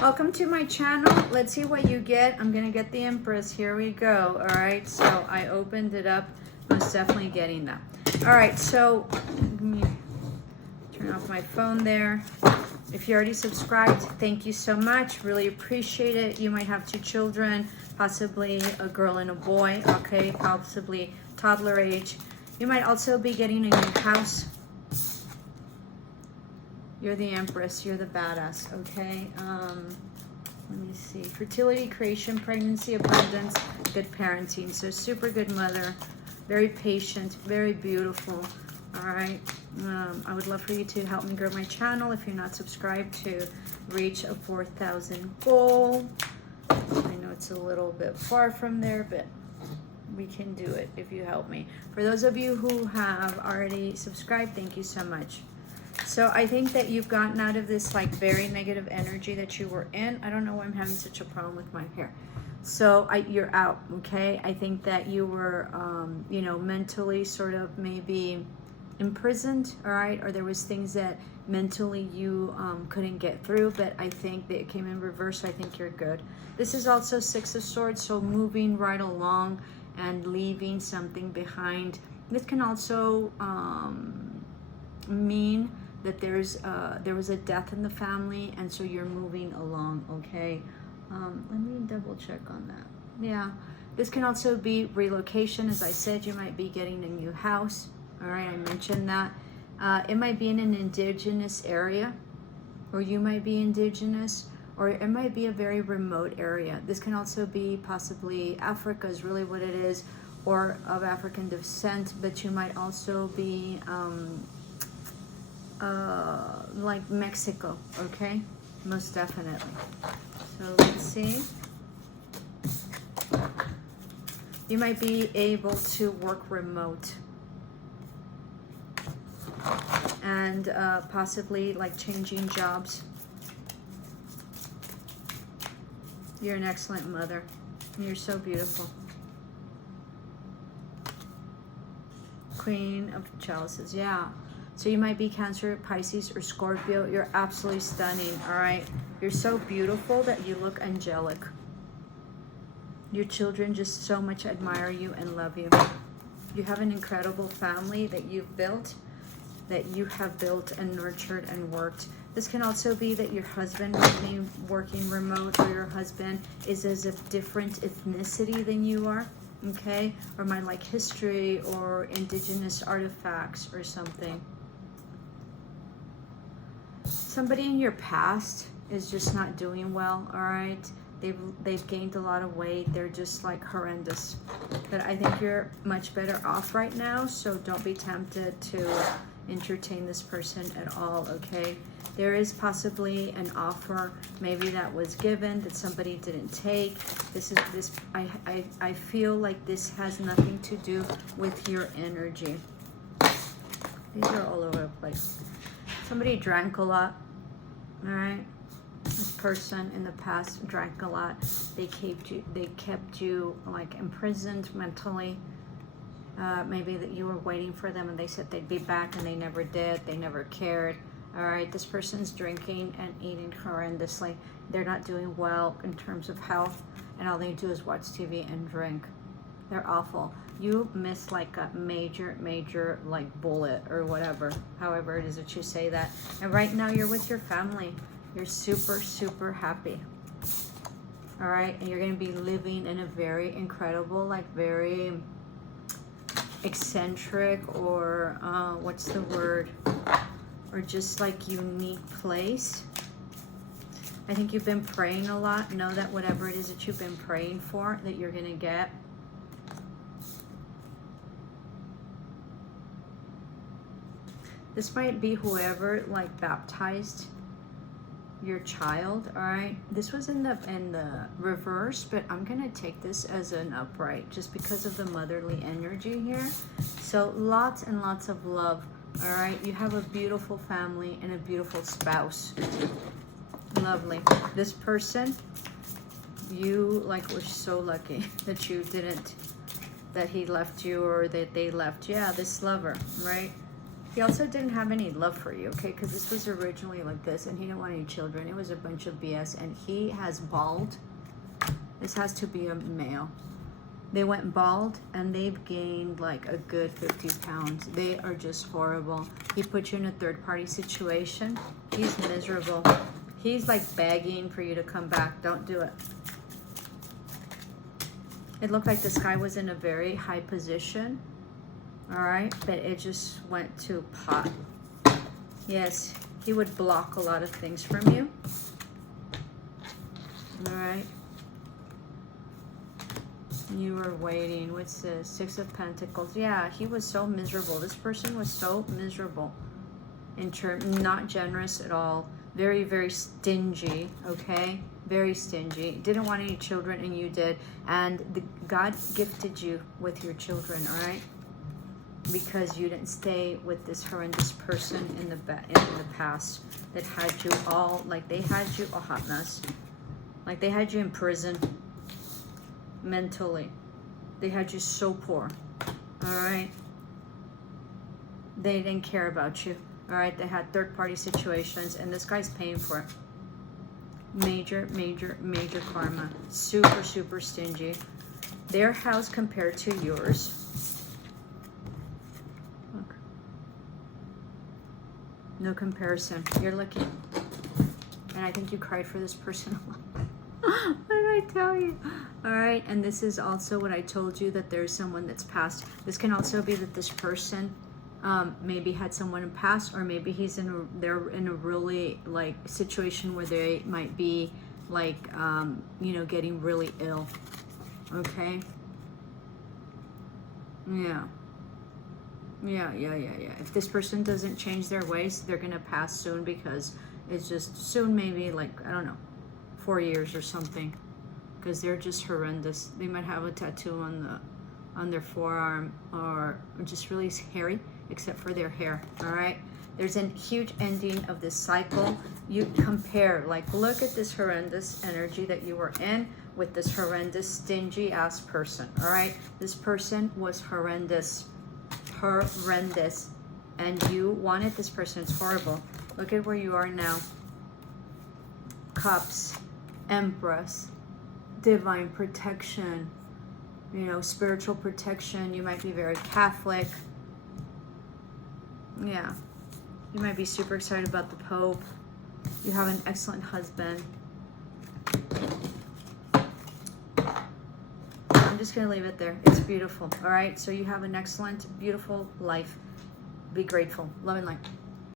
Welcome to my channel. Let's see what you get. I'm gonna get the Empress. Here we go. All right, so I opened it up. Most definitely getting that. All right, so let me turn off my phone there. If you already subscribed, thank you so much. Really appreciate it. You might have 2 children, possibly a girl and a boy, okay, possibly toddler age. You might also be getting a new house. You're the Empress, you're the badass, okay? Let me see. Fertility, creation, pregnancy, abundance, good parenting. So super good mother, very patient, very beautiful. All right. I would love for you to help me grow my channel if you're not subscribed, to reach a 4,000 goal. I know it's a little bit far from there, but we can do it if you help me. For those of you who have already subscribed, thank you so much. So I think that you've gotten out of this like very negative energy that you were in. I don't know why I'm having such a problem with my hair. So you're out, okay? I think that you were, you know, mentally sort of maybe imprisoned, all right? Or there was things that mentally you couldn't get through, but I think that it came in reverse, so I think you're good. This is also 6 of Swords, so moving right along and leaving something behind. This can also mean that there was a death in the family, and so you're moving along, okay? Let me double check on that. Yeah, this can also be relocation. As I said, you might be getting a new house. All right, I mentioned that. It might be in an indigenous area, or you might be indigenous, or it might be a very remote area. This can also be possibly Africa is really what it is, or of African descent, but you might also be like Mexico, okay? Most definitely. So let's see. You might be able to work remote and possibly like changing jobs. You're an excellent mother. You're so beautiful. Queen of Chalices, yeah. So you might be Cancer, Pisces, or Scorpio. You're absolutely stunning, all right? You're so beautiful that you look angelic. Your children just so much admire you and love you. You have an incredible family that you've built, that you have built and nurtured and worked. This can also be that your husband might be working remote, or your husband is as a different ethnicity than you are, okay? Or might like history or indigenous artifacts or something. Somebody in your past is just not doing well, all right? They've gained a lot of weight. They're just like horrendous. But I think you're much better off right now, so don't be tempted to entertain this person at all, okay? There is possibly an offer maybe that was given that somebody didn't take. I feel like this has nothing to do with your energy. These are all over the place. Somebody drank a lot, all right? This person in the past drank a lot. They kept you like imprisoned mentally. Maybe that you were waiting for them and they said they'd be back and they never did. They never cared. All right, this person's drinking and eating horrendously. They're not doing well in terms of health, and all they do is watch TV and drink. They're awful. You miss like a major like bullet or whatever, however it is that you say that. And right now you're with your family. You're super happy. All right, and you're gonna be living in a very incredible, like very eccentric, or what's the word? Or just like unique place. I think you've been praying a lot. Know that whatever it is that you've been praying for, that you're gonna get. This might be whoever like baptized your child, all right? This was in the reverse, but I'm gonna take this as an upright just because of the motherly energy here. So lots and lots of love, all right? You have a beautiful family and a beautiful spouse. Lovely. This person, you like were so lucky that you didn't, that he left you or that they left. Yeah, this lover, right? He also didn't have any love for you, okay? Because this was originally like this, and he didn't want any children. It was a bunch of BS, and he has bald. This has to be a male. They went bald, and they've gained like a good 50 pounds. They are just horrible. He put you in a third-party situation. He's miserable. He's like begging for you to come back. Don't do it. It looked like this guy was in a very high position. All right, but it just went to pot. Yes, he would block a lot of things from you. All right. You were waiting. What's this? 6 of Pentacles. Yeah, he was so miserable. This person was so miserable. Not generous at all. Very, very stingy, okay? Very stingy. Didn't want any children, and you did. And God gifted you with your children, all right? Because you didn't stay with this horrendous person in the past that had you all, like they had you a hot mess. Like they had you in prison. Mentally. They had you so poor. All right? They didn't care about you. All right? They had third-party situations, and this guy's paying for it. Major, major, major karma. Super, super stingy. Their house compared to yours. Look. No comparison. You're lucky. And I think you cried for this person a lot. What did I tell you? All right, and this is also what I told you, that there's someone that's passed. This can also be that this person maybe had someone in past, or maybe they're in a really like situation where they might be like you know, getting really ill. Okay. Yeah. If this person doesn't change their ways, they're gonna pass soon, because it's just soon, maybe like, I don't know, 4 years or something, because they're just horrendous. They might have a tattoo on their forearm, or just really hairy, except for their hair. All right, there's a huge ending of this cycle. You compare, like, look at this horrendous energy that you were in with this horrendous stingy ass person. All right, this person was horrendous, and you wanted this person. It's horrible. Look at where you are now. Cups, Empress, divine protection, you know, spiritual protection. You might be very Catholic. Yeah. You might be super excited about the Pope. You have an excellent husband. I'm just going to leave it there. It's beautiful. All right. So you have an excellent, beautiful life. Be grateful. Love and light.